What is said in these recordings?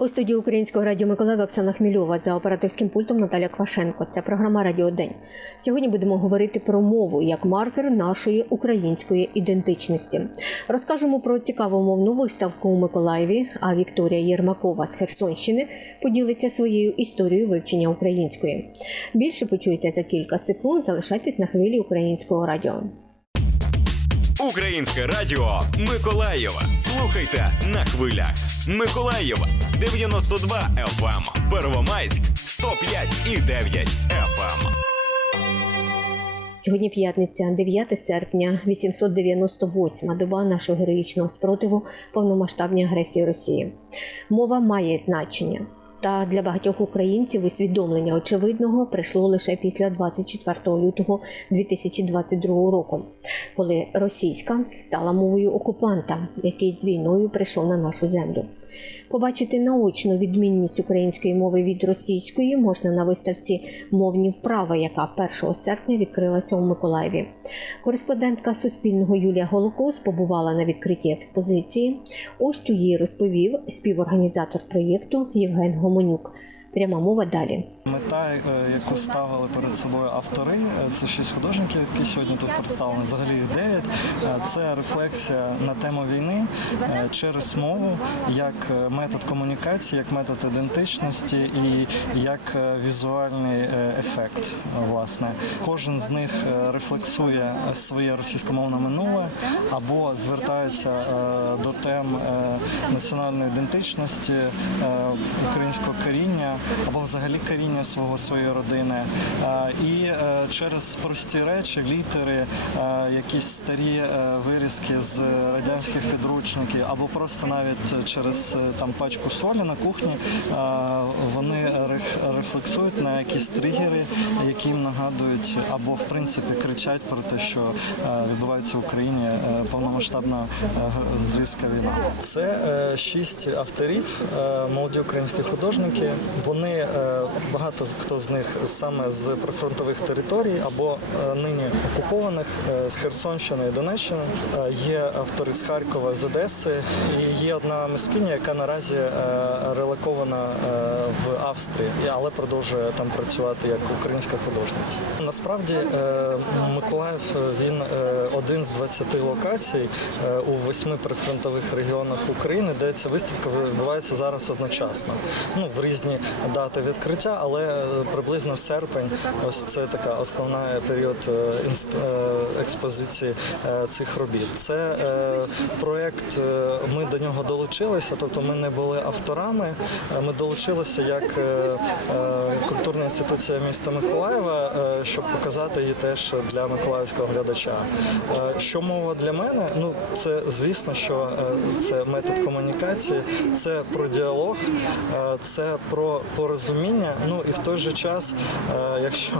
У студії Українського радіо Миколаєва Оксана Хмільова за операторським пультом Наталя Квашенко. Це програма Радіо День. Сьогодні будемо говорити про мову як маркер нашої української ідентичності. Розкажемо про цікаву мовну виставку у Миколаєві. А Вікторія Єрмакова з Херсонщини поділиться своєю історією вивчення української. Більше почуєте за кілька секунд. Залишайтесь на хвилі українського радіо. Українське радіо Миколаєва. Слухайте на хвилях. Миколаїв 92 FM, Первомайськ 105 і 9 FM. Сьогодні п'ятниця, 9 серпня, 898 доба нашого героїчного спротиву повномасштабній агресії Росії. Мова має значення. Та для багатьох українців усвідомлення очевидного прийшло лише після 24 лютого 2022 року, коли російська стала мовою окупанта, який з війною прийшов на нашу землю. Побачити наочну відмінність української мови від російської можна на виставці Мовні вправи, яка 1 серпня відкрилася у Миколаєві. Кореспондентка Суспільного Юлія Голокос побувала на відкритій експозиції. Ось що їй розповів співорганізатор проєкту Євген Гомонюк. Пряма мова далі. Мета, е, яку ставили перед собою автори, е, це шість художників, які сьогодні тут представлені. Взагалі їх дев'ять. Е, Це рефлексія на тему війни через мову, як метод комунікації, як метод ідентичності і як візуальний ефект. Власне, кожен з них рефлексує своє російськомовне минуле або звертається до тем національної ідентичності, українського коріння або взагалі коріння свого своєї родини. Е, І е, через прості речі, літери, е, якісь старі вирізки з радянських підручників, або просто навіть через там пачку солі на кухні, вони рефлексують на якісь тригери, які їм нагадують або в принципі кричать про те, що відбувається в Україні повномасштабна звістка війна. Це шість авторів, молоді українські художники. Вони е, багато хто з них саме з прифронтових територій або е, нині окупованих е, з Херсонщини і Донеччини. Е, Є автори з Харкова, з Одеси, і є одна мискиня, яка наразі релокована в Австрії, але продовжує там працювати як українська художниця. Насправді Миколаїв він один з 20 локацій у восьми прифронтових регіонах України, де ця виставка відбувається зараз одночасно. Ну в різні дати відкриття, але е, приблизно серпень. Ось це така основна період е, е, експозиції цих робіт. Це проект. е, Ми до нього долучилися, тобто ми не були авторами. е, Ми долучилися як е, культурна інституція міста Миколаєва, щоб показати її теж для миколаївського глядача. Що мова для мене? Ну це звісно, що це метод комунікації, це про діалог, це про порозуміння. Ну і в той же час, якщо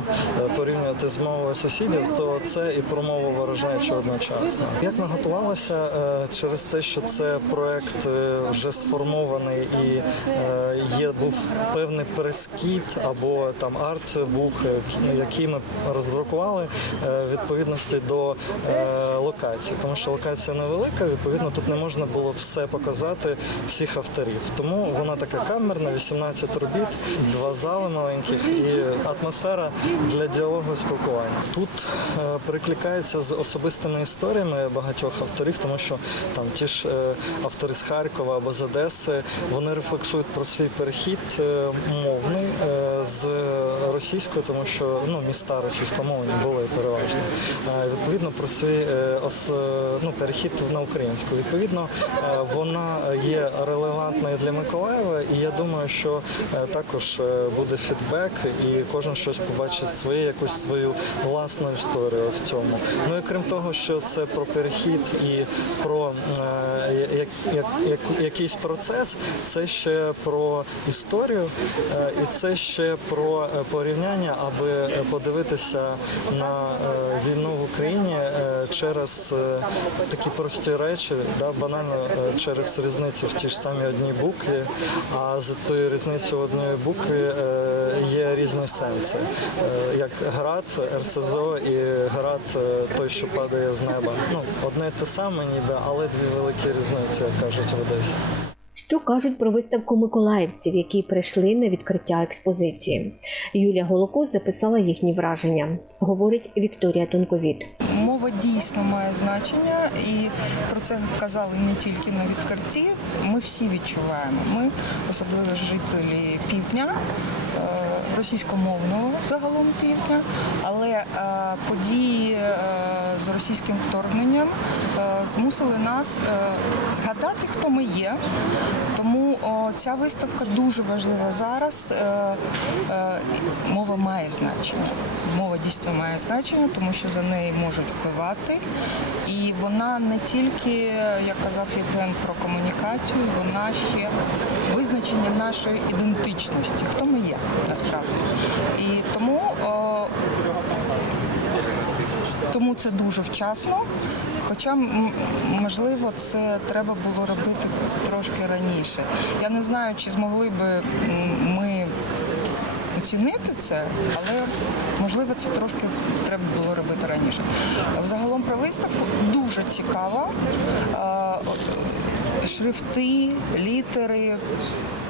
порівнювати з мовою сусідів, то це і про мову ворожнечу одночасно. Як ми готувалися е, через те, що це проект е, вже сформований і е, є був певний перескіт або там артбук, е, який ми роздрукували відповідності до локації, тому що локація невелика, відповідно, тут не можна було все показати всіх авторів. Тому вона така камерна, 18 робіт, два зали маленьких і атмосфера для діалогу і спілкування. Тут перекликається з особистими історіями багатьох авторів, тому що там ті ж е, автори з Харкова або з Одеси, вони рефлексують про свій перехід е, мовний е, з російської, тому що ну міста російськомовні були переважно. Відповідно про свій ну, перехід на українську. Відповідно, вона є релевантною для Миколаєва, і я думаю, що також буде фідбек, і кожен щось побачить своє, якусь свою власну історію в цьому. Ну і крім того, що це про перехід і про як, як, як, якийсь процес, це ще про історію, е, і це ще про е, порівняння, аби е, подивитися на е, війну в Україні е, через е, такі прості речі, да, банально е, через різницю в тій ж самій одній букві, а за тою різницею в одної букві е, є різні сенси, Е, як град РСЗО і град е, той, що падає з неба. Ну, одне те саме ніби, але дві великі різниці, як кажуть в Одесі. Що кажуть про виставку миколаївців, які прийшли на відкриття експозиції? Юлія Голокос записала їхні враження, говорить Вікторія Тонковіт. Мова дійсно має значення, і про це казали не тільки на відкритті. Ми всі відчуваємо. Ми, особливо жителі півдня, російськомовного загалом півдня, але е, події е, з російським вторгненням е, змусили нас згадати, хто ми є. Тому ця виставка дуже важлива зараз. Мова має значення. Мова дійсно має значення, тому що за неї можуть вбивати. І вона не тільки, як казав Євген, про комунікацію, вона ще визначення нашої ідентичності, хто ми є насправді. І тому о, тому це дуже вчасно. Хоча, можливо, це треба було робити трошки раніше. Я не знаю, чи змогли би ми оцінити це, але можливо це трошки треба було робити раніше. Взагалом про виставку дуже цікава. Шрифти, літери,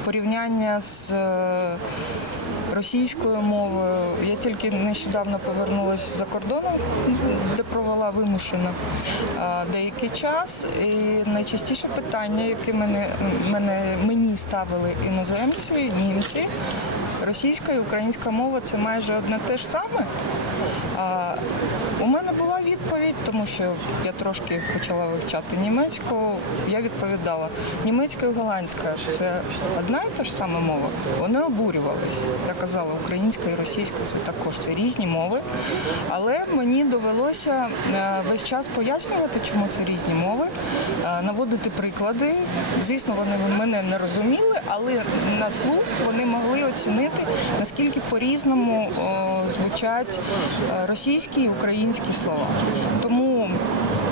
порівняння з е, російською мовою. Я тільки нещодавно повернулася за кордону, де провела вимушено е, деякий час. І найчастіше питання, яке мене, мене мені ставили іноземці, німці. Російська і українська мова це майже одне те ж саме. Мене була відповідь, тому що я трошки почала вивчати німецьку. Я відповідала, німецька і голландська це одна і та ж сама мова. Вони обурювались. Я казала, українська і російська це також це різні мови. Але мені довелося е, весь час пояснювати, чому це різні мови, е, наводити приклади. Звісно, вони мене не розуміли, але на слух вони могли оцінити, наскільки по-різному звучать е, російські і українські слова. Тому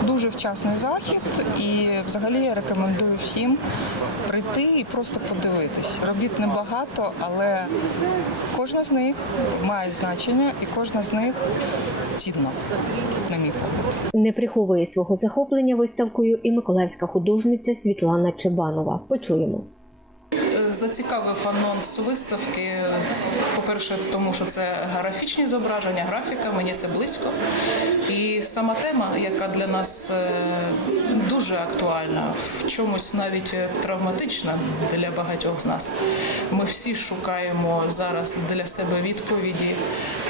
дуже вчасний захід, і взагалі я рекомендую всім прийти і просто подивитись. Робіт небагато, але кожна з них має значення і кожна з них цінна, на мій погляд. Не приховує свого захоплення виставкою і миколаївська художниця Світлана Чебанова. Почуємо. Зацікавив анонс виставки. По-перше, тому що це графічні зображення, графіка, мені це близько. І сама тема, яка для нас е, дуже актуальна, в чомусь навіть травматична для багатьох з нас. Ми всі шукаємо зараз для себе відповіді,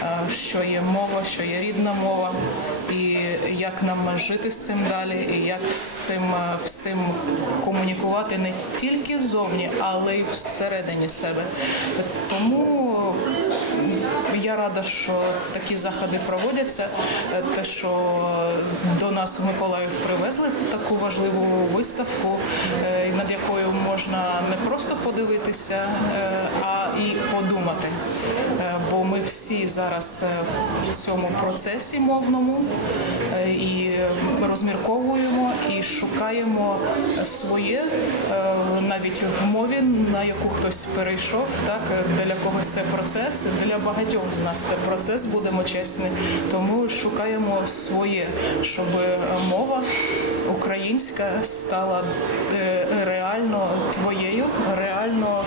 е, що є мова, що є рідна мова, і як нам жити з цим далі, і як з цим е, всім комунікувати не тільки ззовні, але й всередині себе. Тому я рада, що такі заходи проводяться. Е, Те, що до нас в Миколаїв привезли таку важливу виставку, е, над якою можна не просто подивитися, е, а і подумати. Бо ми всі зараз в цьому процесі мовному і розмірковуємо і шукаємо своє навіть в мові, на яку хтось перейшов. Так для когось це процес, для багатьох з нас це процес, будемо чесні. Тому шукаємо своє, щоб е, мова українська стала е, реально твоєю, реально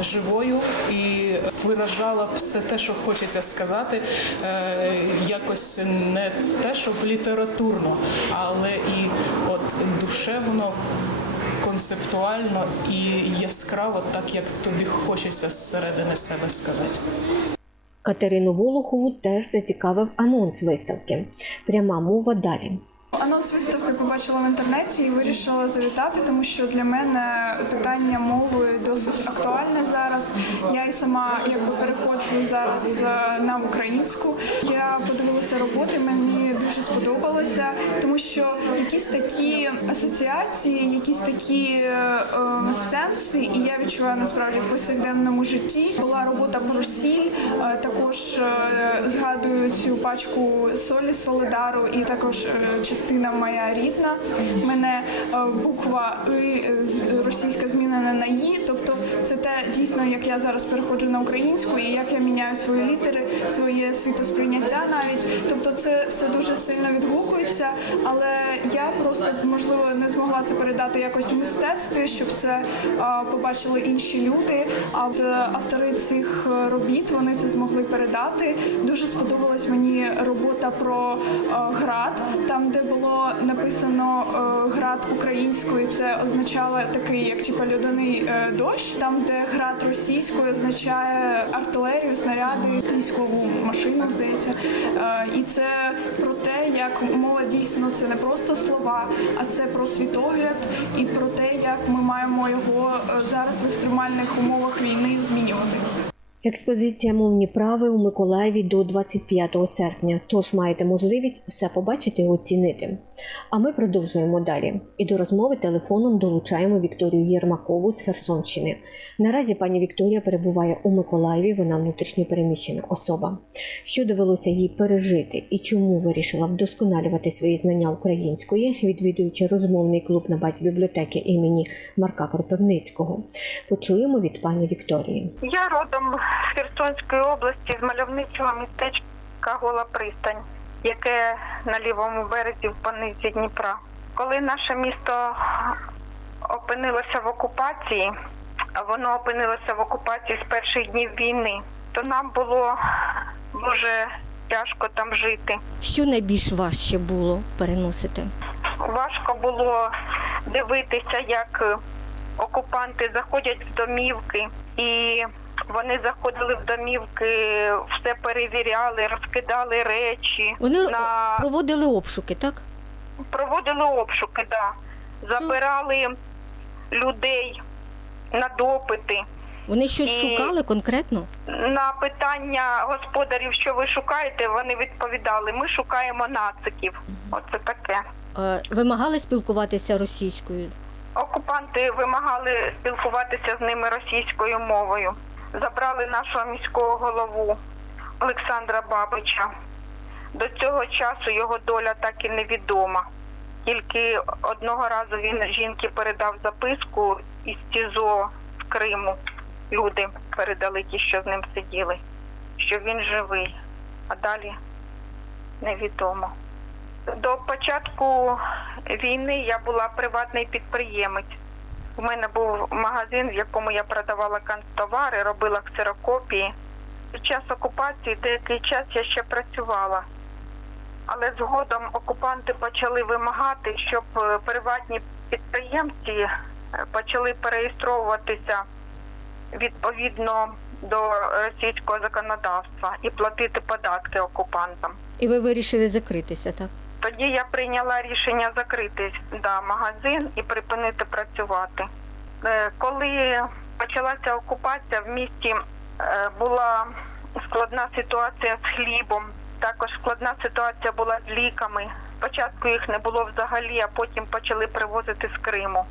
живою і виражала все те, що хочеться сказати, е, якось не те, щоб літературно, але і от душевно. Концептуально і яскраво, так як тобі хочеться зсередини себе сказати. Катерину Волохову теж зацікавив анонс виставки. Пряма мова далі. Анонс виставки побачила в інтернеті і вирішила завітати, тому що для мене питання мови досить актуальне зараз. Я і сама якби переходжу зараз е, на українську. Я подивилася роботи, мені дуже сподобалося, тому що якісь такі асоціації, якісь такі е, е, сенси, і я відчуваю насправді в повсякденному житті. Була робота про сіль, е, також е, згадую цю пачку солі Солидару, і також е, частина моя рідна. Мене е, буква «и» російська змінена на «і», тобто це те дійсно, як я зараз переходжу на українську, і як я міняю свої літери, своє світосприйняття навіть. Тобто, це все дуже сильно відгукується, але я просто можливо не змогла це передати якось в мистецтві, щоб це побачили інші люди. А е, автори цих е, робіт вони це змогли передати. Дуже сподобалась мені робота про е, град, там де було написано е, град українською, це означало такий, як типу, льодяний е, дощ. Там, де град російською означає артилерію, снаряди, військову машину, здається. Е, І це про те, як мова дійсно це не просто слова, а це про світогляд і про те, як ми маємо його зараз в екстремальних умовах війни змінювати. Експозиція мовні прави у Миколаєві до 25 серпня. Тож маєте можливість все побачити і оцінити. А ми продовжуємо далі. І до розмови телефоном долучаємо Вікторію Єрмакову з Херсонщини. Наразі пані Вікторія перебуває у Миколаєві. Вона внутрішньо переміщена особа. Що довелося їй пережити і чому вирішила вдосконалювати свої знання української, відвідуючи розмовний клуб на базі бібліотеки імені Марка Кропивницького. Почуємо від пані Вікторії. Я родом з Херсонської області, з мальовничого містечка Гола Пристань, яке на лівому березі в понизі Дніпра. Коли наше місто опинилося в окупації, а воно опинилося в окупації з перших днів війни, то нам було дуже тяжко там жити. Що найбільш важче було переносити? Важко було дивитися, як окупанти заходять в домівки, і вони заходили в домівки, все перевіряли, розкидали речі, Вони на проводили обшуки, так? проводили обшуки, да. забирали людей на допити. Вони щось І- шукали конкретно? На питання господарів, що ви шукаєте, вони відповідали: ми шукаємо нациків. Оце таке. Е, Вимагали спілкуватися російською. Окупанти вимагали спілкуватися з ними російською мовою. Забрали нашого міського голову Олександра Бабича. До цього часу його доля так і невідома. Тільки одного разу він жінки передав записку із СІЗО з Криму. Люди передали ті, що з ним сиділи, що він живий, а далі невідомо. До початку війни я була приватний підприємець. У мене був магазин, в якому я продавала канцтовари, робила ксерокопії. Під час окупації деякий час я ще працювала. Але згодом окупанти почали вимагати, щоб е, приватні підприємці е, почали переєстровуватися відповідно до російського законодавства і платити податки окупантам. І ви вирішили закритися, так? Тоді я прийняла рішення закрити да, магазин і припинити працювати. Е, Коли почалася окупація, в місті е, була складна ситуація з хлібом, також складна ситуація була з ліками. Спочатку їх не було взагалі, а потім почали привозити з Криму.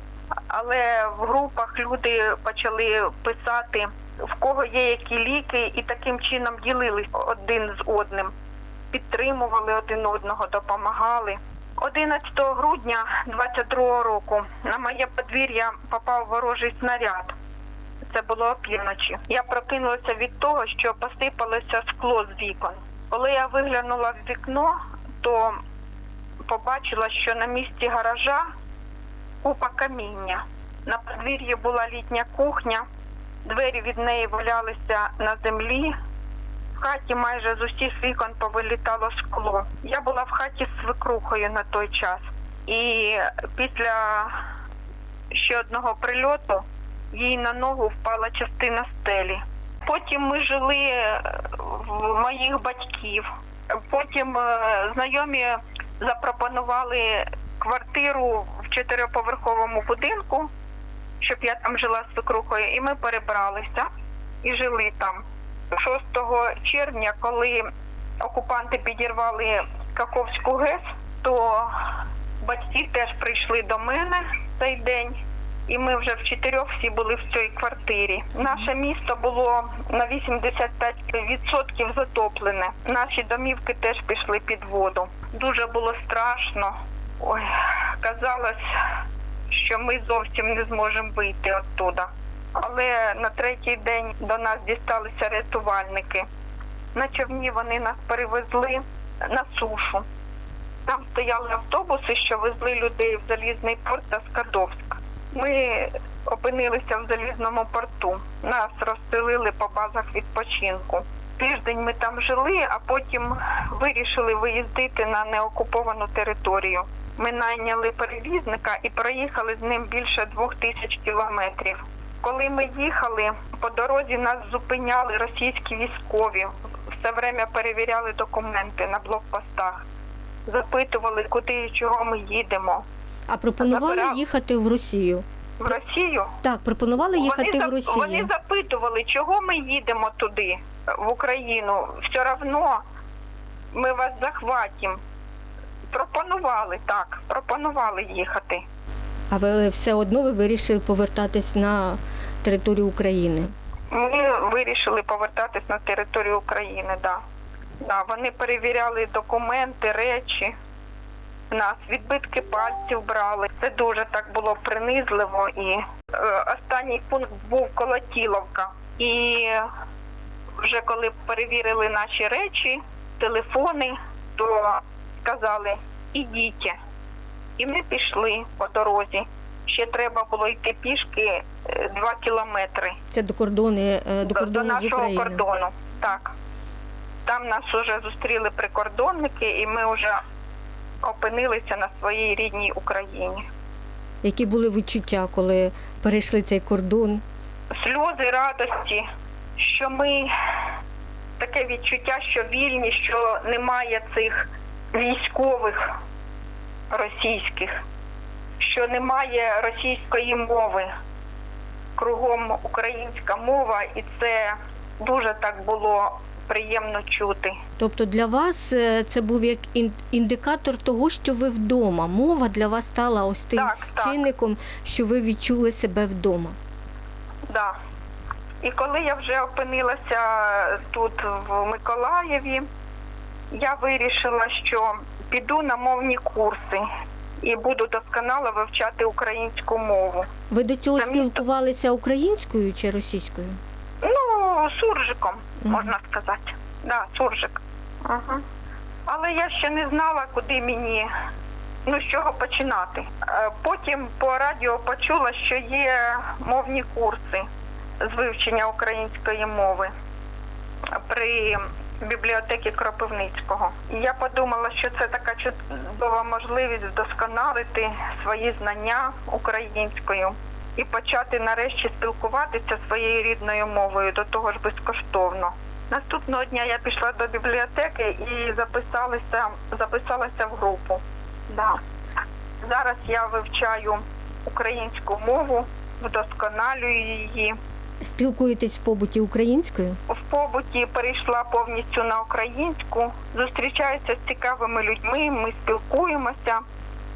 Але в групах люди почали писати, в кого є які ліки, і таким чином ділились один з одним підтримували один одного, допомагали. 11 грудня 22 року на моє подвір'я попав ворожий снаряд. Це було опівночі. Я прокинулася від того, що посипалося скло з вікон. Коли я виглянула в вікно, то побачила, що на місці гаража купа каміння. На подвір'ї була літня кухня, двері від неї валялися на землі, хаті майже з усіх вікон повилітало скло. Я була в хаті з свекрухою на той час. І після ще одного прильоту їй на ногу впала частина стелі. Потім ми жили е, в моїх батьків. Потім е, знайомі запропонували квартиру в чотириповерховому будинку, щоб я там жила з свекрухою, і ми перебралися і жили там. 6 червня, коли окупанти підірвали Каховську ГЕС, то батьки теж прийшли до мене цей день, і ми вже в чотирьох всі були в цій квартирі. Наше місто було на 85% затоплене. Наші домівки теж пішли під воду. Дуже було страшно. Ой, казалось, що ми зовсім не зможемо вийти оттуда. Але на третій день до нас дісталися рятувальники. На човні вони нас перевезли на сушу. Там стояли автобуси, що везли людей в залізний порт та Скадовськ. Ми опинилися в залізному порту. Нас розселили по базах відпочинку. Тиждень ми там жили, а потім вирішили виїздити на неокуповану територію. Ми найняли перевізника і проїхали з ним більше двох тисяч кілометрів. Коли ми їхали, по дорозі нас зупиняли російські військові. Все время перевіряли документи на блокпостах, запитували, куди і чого ми їдемо. А пропонували Забирав. їхати в Росію. В Росію Так, пропонували їхати вони, в за- Росію. вони запитували, чого ми їдемо туди, в Україну. Все одно ми вас захватимо. Пропонували так, пропонували їхати. А ви все одно ви вирішили повертатись на територію України. Ми вирішили повертатись на територію України, да. Да, вони перевіряли документи, речі. Нас відбитки пальців брали. Це дуже так було принизливо. І е, останній пункт був Колотіловка. І вже коли перевірили наші речі, телефони, то сказали ідіть. І ми пішли по дорозі. Ще треба було йти пішки е, два кілометри Це до кордони е, до до, до кордону з нашого кордону. Так. Там нас вже зустріли прикордонники, і ми вже опинилися на своїй рідній Україні. Які були відчуття, коли перейшли цей кордон? Сльози радості, що ми таке відчуття, що вільні, що немає цих військових російських, що немає російської мови. Кругом українська мова, і це дуже так було приємно чути. Тобто для вас е, це був як індикатор того, що ви вдома. Мова для вас стала ось тим Так, так. чинником, що ви відчули себе вдома. Да. І коли я вже опинилася тут в Миколаєві, я вирішила, що піду на мовні курси і буду досконало вивчати українську мову. Ви до цього Та спілкувалися українською чи російською? Ну, суржиком, Мгм. можна сказати. Да, суржик. Ага. Але я ще не знала, куди мені, ну, з чого починати. Е, Потім по радіо почула, що є мовні курси з вивчення української мови при бібліотеці Кропивницького. І я подумала, що це така чудова можливість вдосконалити свої знання українською і почати нарешті спілкуватися своєю рідною мовою, до того ж безкоштовно. Наступного дня я пішла до бібліотеки і записалася, записалася в групу. Да. Зараз я вивчаю українську мову, вдосконалюю її. Спілкуєтесь в побуті українською? В побуті перейшла повністю на українську, зустрічаюся з цікавими людьми, ми спілкуємося,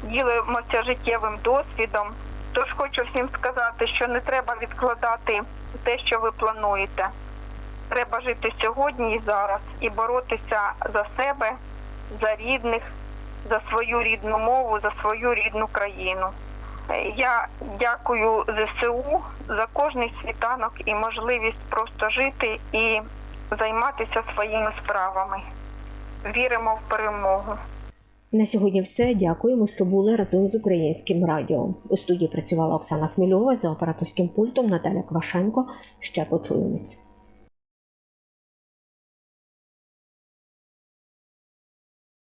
ділимося життєвим досвідом. Тож хочу всім сказати, що не треба відкладати те, що ви плануєте. Треба жити сьогодні і зараз і боротися за себе, за рідних, за свою рідну мову, за свою рідну країну. Я дякую ЗСУ за кожний світанок і можливість просто жити і займатися своїми справами. Віримо в перемогу. На сьогодні все. Дякуємо, що були разом з українським радіо. У студії працювала Оксана Хмільова за операторським пультом Наталя Квашенко. Ще почуємось.